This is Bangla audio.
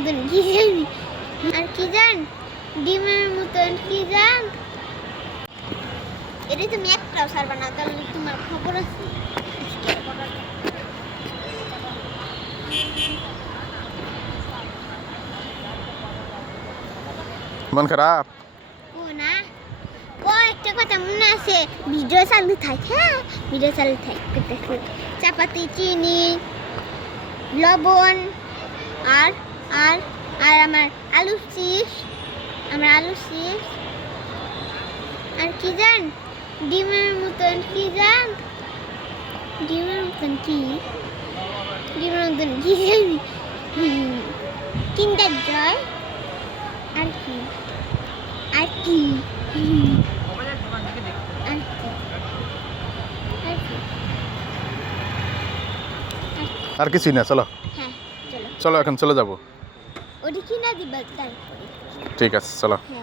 মতন কি জানি আর কি জান ডিমের মতন কি জান এটা তুমি একটাও সারবা না তাহলে তোমার খবর আছে মন খারাপ ও না ও একটা কথা মনে আছে ভিডিও চালু থাকে হ্যাঁ ভিডিও চালু থাকে চাপাতি চিনি লবণ আর আর আর আমার আলু চিপস আর কি জান ডিমের মতন কি জান ডিমের মতন কি জানি কিন্ডার জয় আর কি আর কি আর কি আর কিছুই না চলো হ্যাঁ চলো চলো এখন চলে যাব ওটি কিনা দিবা তারপরে ঠিক আছে চলো হ্যাঁ